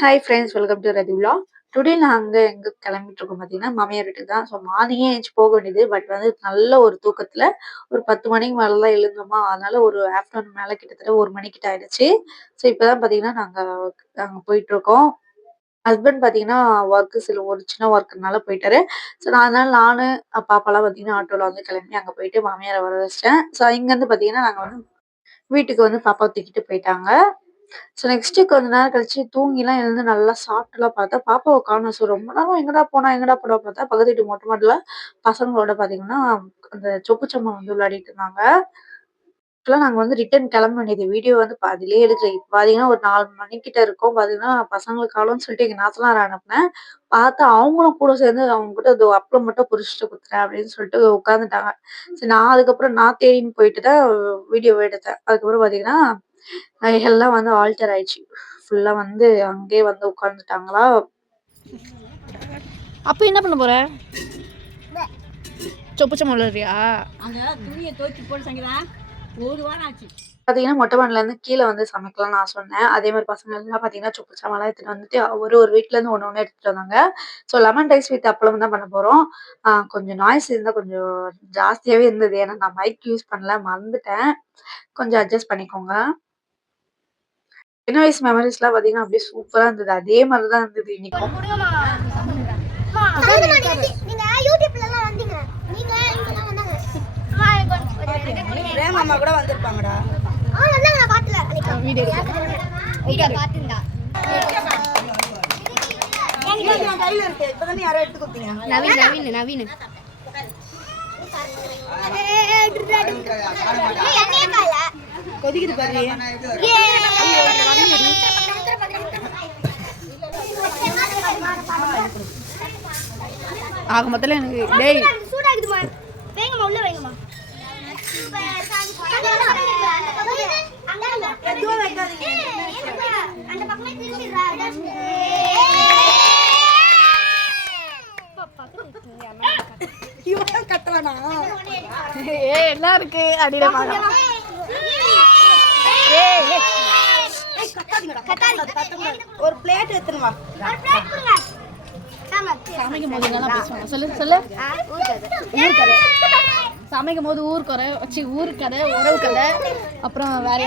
Hi friends, welcome to Rati vlog. Today நாங்க எங்க கிளம்பிட்டு இருக்கோம் பார்த்தீங்கன்னா, மாமியார் வீட்டுக்கு தான். ஸோ மார்னிங்கே எந்திச்சு போக வேண்டியது. பட் வந்து நல்ல ஒரு தூக்கத்துல ஒரு 10 மணிக்கு மேல தான் எழுந்தோமா, அதனால ஒரு ஆஃப்டர்நூன் மேல கிட்டத்தட்ட 1 மணி கிட்ட ஆயிடுச்சு. ஸோ இப்பதான் பார்த்தீங்கன்னா, நாங்க அங்க போயிட்டுருக்கோம். ஹஸ்பண்ட் பார்த்தீங்கன்னா, ஒரு சின்ன ஒர்க்குனால போயிட்டாரு. ஸோ அதனால நானு, பாப்பாலாம் பார்த்தீங்கன்னா, ஆட்டோல வந்து கிளம்பி அங்க போயிட்டு மாமியார வர வச்சுட்டேன். ஸோ இங்கருந்து பார்த்தீங்கன்னா, நாங்க வந்து வீட்டுக்கு வந்து பாப்பாவ தூக்கிட்டு போயிட்டாங்க. ஸோ நெக்ஸ்ட்டு கொஞ்ச நேரம் கழிச்சு தூங்கிலாம் எழுந்து நல்லா சாப்பிட்டுலாம் பார்த்தா, பாப்பாவ காணோம். ஸோ ரொம்ப நேரம் எங்கடா போனா பார்த்தா, பக்கத்து வீட்டு மொட்டை மாடில பசங்களோட பார்த்தீங்கன்னா, அந்த சொப்பு சாமான் வந்து விளையாடிட்டு இருந்தாங்க. ஆக்சுவலா நாங்க வந்து ரிட்டர்ன் கிளம்ப வேண்டியது. வீடியோ வந்து பாதியிலேயே எடுக்கல. இப்ப பார்த்தீங்கன்னா, ஒரு 4 மணிக்கிட்ட இருக்கும். பார்த்தீங்கன்னா, பசங்கள காணோம்னு சொல்லிட்டு எங்க நாத்தனார அனுப்புனேன். பார்த்தா அவங்களும் கூட சேர்ந்து அவங்ககிட்ட "இதோ அப்பளம் மட்டும் பொரிச்சுட்டு குடுத்துறேன்" அப்படின்னு சொல்லிட்டு உட்காந்துட்டாங்க. சரி நான் அதுக்கப்புறம் நான் தேடின்னு போயிட்டு தான் வீடியோவ எடுத்தேன். அதுக்கப்புறம் பார்த்தீங்கன்னா, எல்லாம் வந்து ஆல்டர் ஆயிடுச்சு. ஃபுல்லா வந்து அங்கேயே வந்து உட்காந்துட்டாங்களா. அப்ப என்ன பண்ண போற? சொப்புச்சம் விளையாடுறியா? அங்க துணியை துவைச்சு போட்டு சங்கீதா 1 வாரம் ஆச்சு. பார்த்தீங்கன்னா, மொட்டை மாடிலேருந்து கீழ வந்து சமைக்கலாம்னு நான் சொன்னேன். அதே மாரி பசங்க எல்லாம் பார்த்தீங்கன்னா, சொப்பு சாமான்லாம் எடுத்துட்டு வந்துட்டு ஒரு ஒரு வீட்லேருந்து ஒண்ணு ஒண்ணு எடுத்துட்டு வந்தாங்க. ஸோ லெமன் ரைஸ் வித் அப்பளம் தான் பண்ண போறோம். கொஞ்சம் நாய்ஸ் இருந்தா கொஞ்சம் ஜாஸ்தியாவே இருந்தது. ஏன்னா நான் மைக் யூஸ் பண்ணல, மறந்துட்டேன். கொஞ்சம் அட்ஜஸ்ட் பண்ணிக்கோங்க. சின்ன வயசு மெமரீஸ்லாம் பார்த்தீங்கன்னா, அப்படியே சூப்பரா இருந்தது. அதே மாரி தான் இருந்தது இன்னைக்கும். நீங்க யூடியூப்லலாம் வந்தீங்க. நீங்க இங்கலாம் வந்தாங்க. பிரேம் அம்மா கூட வந்திருப்பாங்கடா. வந்தாங்க நான் பாத்துல. வீடியோ பாத்துண்டா. என் கையில இருக்கு. இப்பதானே யாரோ எடுத்து கொடுத்தீங்க. நவீன் கொதிக்குது பாரு. ஆக மொத்தல எனக்கு டேய் சூடாகுதுமா. வேங்கம்மா உள்ள வைங்கம்மா. எதுவும் வைக்காதீங்க. அந்த பக்கமே திரும்பிடுறா. இவன் கத்தலனா? என்ன இருக்கு அடிடா பாரு. ஒரு பிளேட் எடுத்துன்னு வா. சமைக்கும் போது என்னலாம் பேசுவாங்க சொல்லு. ஊர்க்கதை. சமைக்கும் போது ஊர்க்கதை, உறவு கதை, அப்புறம் வேற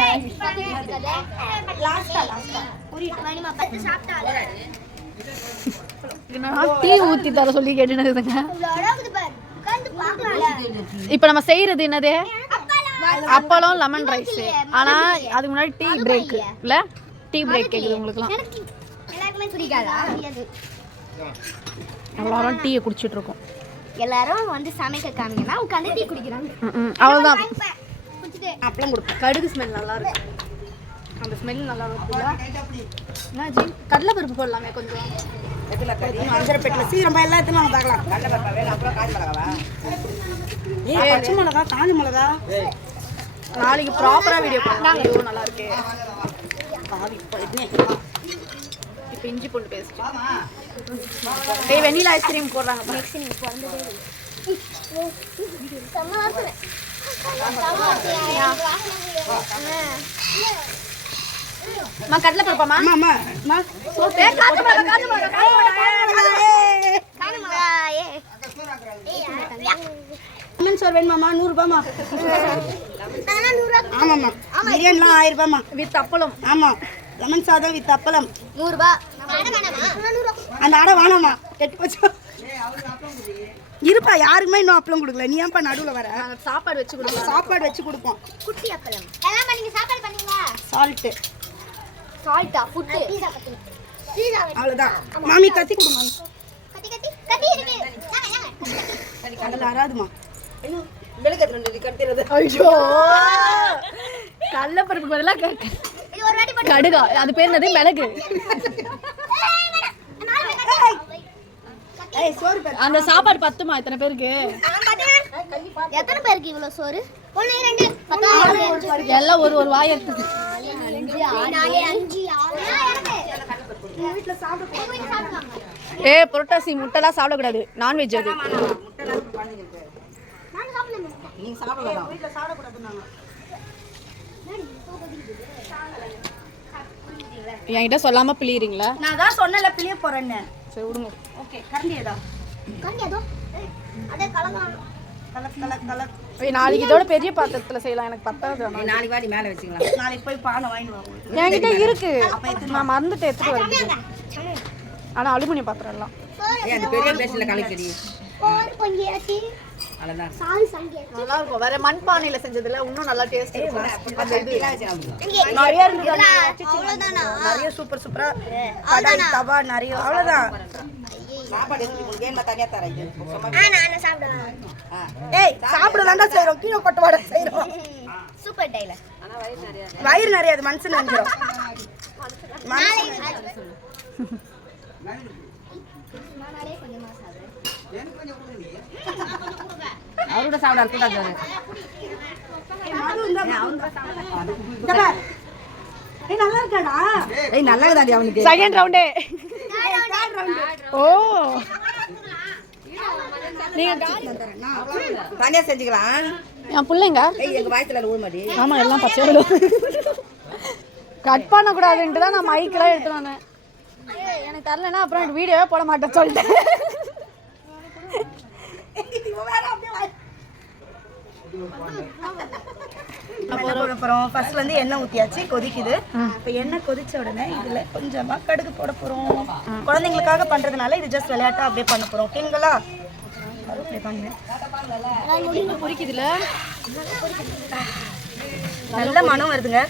டீ ஊத்தி தர சொல்லி கேட்டுனுங்க. இப்ப நம்ம செய்யறது என்னது? அப்பளம் லெமன் ரைஸ். ஆனா அதுக்கு முன்னாடி டீ பிரேக் இல்ல? டீ பிரேக் கேக்குது உங்களுக்குலாம். எல்லாரும் டீயை குடிச்சிட்டு இருக்கோம். எல்லாரும் வந்து சமைக்க காமிங்கன்னா உட்காந்து டீ குடிக்கிறாங்க. அவ்வளவுதான். அப்பளம் கொடுப்போம். கடுகு ஸ்மெல் நல்லா இருக்கும். அந்த ஸ்மெல் நல்லா இருக்குல்ல. என்னாச்சு? கடலை பருப்பு போடலாமே கொஞ்சம். அஞ்சரை பெட்டில சீரம்பா எல்லாம் எடுத்துன்னு வாங்க பார்க்கலாம். கடலை பருப்பா வேணும், அப்புறம் காஞ்ச மிளகாவா? பச்சை மிளகா, காஞ்ச மிளகா. நாளைக்கு ப்ராப்பரா வீடியோ பண்ணலாம். ஐயோ நல்லா இருக்கு. இப்போ இஞ்சி பூண்டு பேஸ்ட். ஏய் வெனிலா ஐஸ்கிரீம் போடுறாங்க. நெக்ஸ்ட் நீ பிறந்ததே அம்மா கடலை பருப்பாமா? ஆமா அம்மா லெமன் சோறு வேணுமாம்மா? 100 ரூபாய்மா. ஆமாம்மா. பிரியாணிலாம் 1000 ரூபாய்மா. வித் அப்பளம். ஆமா, லெமன் சாதம் வித் அப்பளம் 100 ரூபாய். அந்த அடை வேணாமா, கெட்டு போச்சு. இருப்பா, யாருக்குமே இன்னும் அப்பளம் கொடுக்கல. நீ ஏன்பா நடுவில் வர? சாப்பாடு வச்சு கொடுக்கலாம். சாப்பாடு வச்சு கொடுப்போம். குட்டி அப்பளம் எல்லாம் பண்ணீங்க. சாப்பாடு பண்ணீங்களா? சால்ட்டு சால்ட்டா ஃபுட் பீஸா கட்டி. பீஸா அவ்வளோதான். மாமி கத்தி கொடுமா. கத்தி இருக்கு. வாங்க அதில் வராதுமா. ஐயோ கடலை பருப்புக்கு பதிலா இது ஒரு வாட்டி போட்டு கடுகா. அது பேர் என்னது? மிளகு. அந்த சாப்பாடு பத்துமா இத்தனை பேருக்கு? எத்தனை பேருக்கு இவ்வளவு சோறு? 1 2 10 எல்லாம் ஒரு வாய் எடுத்து. 5 6 5 6 வீட்ல சாப்பிடுவாங்க. புரோட்டாசி முட்டைலாம் சாப்பிடக்கூடாது. நான்வெஜ் அது. நான் சாப்பிடல. நீங்க சாப்பிடலாம். வீட்ல சாப்பிட கூடாதுன்னாங்க. என்கிட்ட சொல்லாம பிழியறீங்களா? நான் தான் சொன்னல பிழிய போறேன்னு. சரி விடுங்க. ஓகே கரண்டி ஏதா கண்டி அதோ அட கலக்கலாம் கலக் நாளைக்கு இதோட பெரிய பாத்திரத்துல செய்யலாம். எனக்கு பத்தாது. நாளைக்கு வாடி மேல வச்சுக்கலாம். நாளைக்கு போய் பானை வாங்கிட்டு வா. என்கிட்ட இருக்கு. நான் மறந்துட்டு எடுத்துட்டு வரேன். ஆனா அலுமினியம் பாத்திரம் எல்லாம். அந்த பெரிய பேஸ்ல கலக்கடி. ஒரு பங்கியாச்சி அவ்வளவுதான். சாரி சங்கியாச்சி நல்லா இருக்கும். வேற மண்பானையில செஞ்சதுல இன்னும் நல்லா டேஸ்ட் இருக்கும். அந்த இது நிறைய இருக்கு. அவ்வளவுதானா நிறைய சூப்பர் சூப்பரா கடாய் தவா நிறைய அவ்வளவுதான். சாப்பாடு உங்களுக்கு வேணுமா தனியா தரேன் இது. நான் சாப்பிடுவேன் ஏய் சாப்பிடதாண்டா செய்றோம். கீழ கொட்டவாட செய்றோம். சூப்பர் டைல வயிறு நிறைய அது மனசு நஞ்சிரும். நானே கொஞ்சமா சாப்பிடுவேன் அவரோட சாப்பிட கூடாது. நல்லா இருக்காடா. ஏய் நல்லா இருக்குதாடி அவனுக்கு. செகண்ட் ரவுண்டே. ஓ நீங்க தனியா செஞ்சுக்கலாம். என் பிள்ளைங்க. ஏய் எங்க வயசுல ஊழ்மடி. ஆமா எல்லாம் பச்சை விடும். கட் பண்ண கூடாதுன்ட்டு தான் நான் மைக்கெல்லாம் எடுத்து வந்தேன். எனக்கு தரலன்னா அப்புறம் எனக்கு வீடியோவே போட மாட்டேன்னு சொல்லிட்டேன். அப்புறம் ஃபர்ஸ்ட் வந்து எண்ணெய் ஊத்தியாச்சு கொதிக்குது. இப்போ எண்ணெய் கொதிச்ச உடனே இதுல கொஞ்சமா கடுகு போட போறோம். குழந்தைங்களுக்காக பண்றதுனால இது ஜஸ்ட் விளையாட்டா அப்படியே பண்ண போறோம். ஓகேங்களா? பொரிக்குதுல நல்ல மனம் வருதுங்க.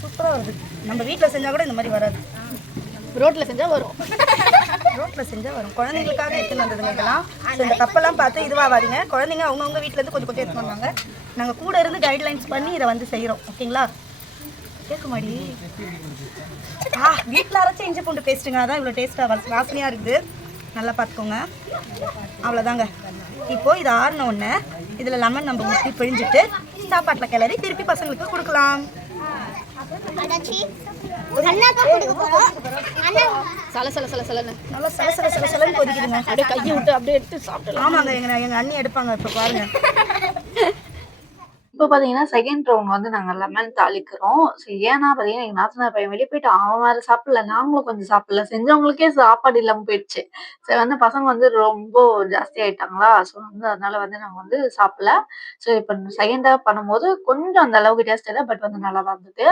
சூப்பரா வருது. நம்ம வீட்ல செஞ்சா கூட இந்த மாதிரி வராது. ரோட்ல செஞ்சா வரும். ரோட்ல செஞ்சா வரும். குழந்தைங்களுக்காக எடுத்துன்னு வந்ததுங்க இதெல்லாம். இந்த கப்பெல்லாம் பார்த்து இதுவாகாதீங்க. குழந்தைங்க அவங்கவுங்க வீட்டுல இருந்து கொஞ்சம் கொஞ்சம் எடுத்துன்னு வந்தாங்க. நாங்க கூட இருந்து கைட்லைன்ஸ் பண்ணி இதை வந்து செய்யறோம். ஓகேங்களா? கேட்குமாடி? வீட்டில் அரைச்ச இஞ்சி பூண்டு பேஸ்ட்டுங்க. அதான் இவ்வளோ டேஸ்ட்டாக வாசனையாக இருக்குது. நல்லா பார்த்துக்கோங்க. அவ்வளோதாங்க. இப்போது இது ஆறின உடனே இதில் லெமன் நம்ம ஊற்றி பிழிஞ்சிட்டு சாப்பாட்டில் கிளறி திருப்பி பசங்களுக்கு கொடுக்கலாம். அடாச்சி அண்ணாக்கு கொடுக்க போறோம் அண்ணா சல சல சல சலன்னு நல்லா சல சல சல சலன்னு கொதிக்குதுங்க. அப்படியே கையை விட்டு அப்படியே எடுத்து சாப்பிடலாம். ஆமாங்க, எங்கள் அண்ணி எடுப்பாங்க. இப்போ பாருங்க. இப்போ பார்த்தீங்கன்னா செகண்ட் ரவுண்ட் வந்து நாங்கள் லெமன் தாளிக்கிறோம். ஸோ ஏன்னா பார்த்தீங்கன்னா எங்கள் நாத்தனார் பையன் வெளியே போயிட்டு அவன் வேறு சாப்பிடல, நாங்களும் கொஞ்சம் சாப்பிடல, செஞ்சவங்களுக்கே சாப்பாடு இல்லாமல் போயிடுச்சு. சரி வந்து பசங்க வந்து ரொம்ப ஜாஸ்தி ஆயிட்டாங்களா, ஸோ வந்து அதனால வந்து நாங்கள் வந்து சாப்பிடல. ஸோ இப்போ செகண்டாக பண்ணும்போது கொஞ்சம் அந்த அளவுக்கு டேஸ்ட் இல்லை, பட் வந்து நல்லா தான் இருந்தது.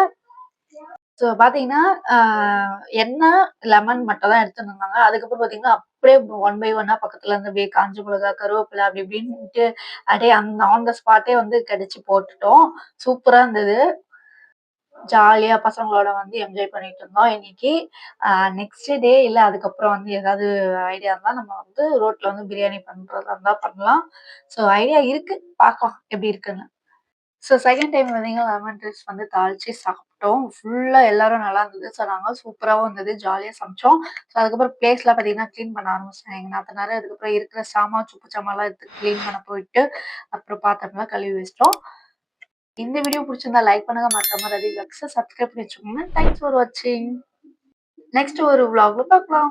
ஸோ பார்த்தீங்கன்னா எண்ணெய் லெமன் மட்டும் தான் எடுத்துட்டு இருந்தாங்க. அதுக்கப்புறம் பார்த்தீங்கன்னா அப்படியே ஒன் பை ஒன்னா பக்கத்துல இருந்து அப்படியே காஞ்ச மிளகா கருவேப்பிலை அப்படி இப்படின்ட்டு அப்படியே அந்த ஆன் த ஸ்பாட்டே வந்து கடிச்சு போட்டுட்டோம். சூப்பரா இருந்தது. ஜாலியா பசங்களோட வந்து என்ஜாய் பண்ணிட்டு இருந்தோம் இன்னைக்கு. நெக்ஸ்ட் டே இல்ல அதுக்கப்புறம் வந்து ஏதாவது ஐடியா இருந்தா நம்ம வந்து ரோட்ல வந்து பிரியாணி பண்றதா இருந்தா பண்ணலாம். ஸோ ஐடியா இருக்கு, பார்க்கலாம் எப்படி இருக்குன்னு. ஸோ செகண்ட் டைம் பார்த்தீங்கன்னா லெமன் ரைஸ் வந்து தாளிச்சு சாப்பிட்டோம். ஃபுல்லா எல்லாரும் நல்லா இருந்தது சொன்னாங்க. சூப்பராகவும் இருந்தது, ஜாலியாக சமைச்சோம். ஸோ அதுக்கப்புறம் பிளேஸ்லாம் பார்த்தீங்கன்னா க்ளீன் பண்ண ஆரம்பிச்சிட்டேன் எங்கள் நாத்தனார். அதுக்கப்புறம் இருக்கிற சாமான் சுப்பு சாமான்லாம் எடுத்து க்ளீன் பண்ண போயிட்டு அப்புறம் பாத்திரம்லாம் கழுவி வச்சிட்டோம். இந்த வீடியோ பிடிச்சிருந்தா லைக் பண்ணுங்க, மறக்காம ரதி விளாக்ஸை சப்ஸ்கிரைப் பண்ணி வச்சுக்கோங்க. தேங்க்ஸ் ஃபார் வாட்சிங். நெக்ஸ்ட் ஒரு vlogல பார்க்கலாம்.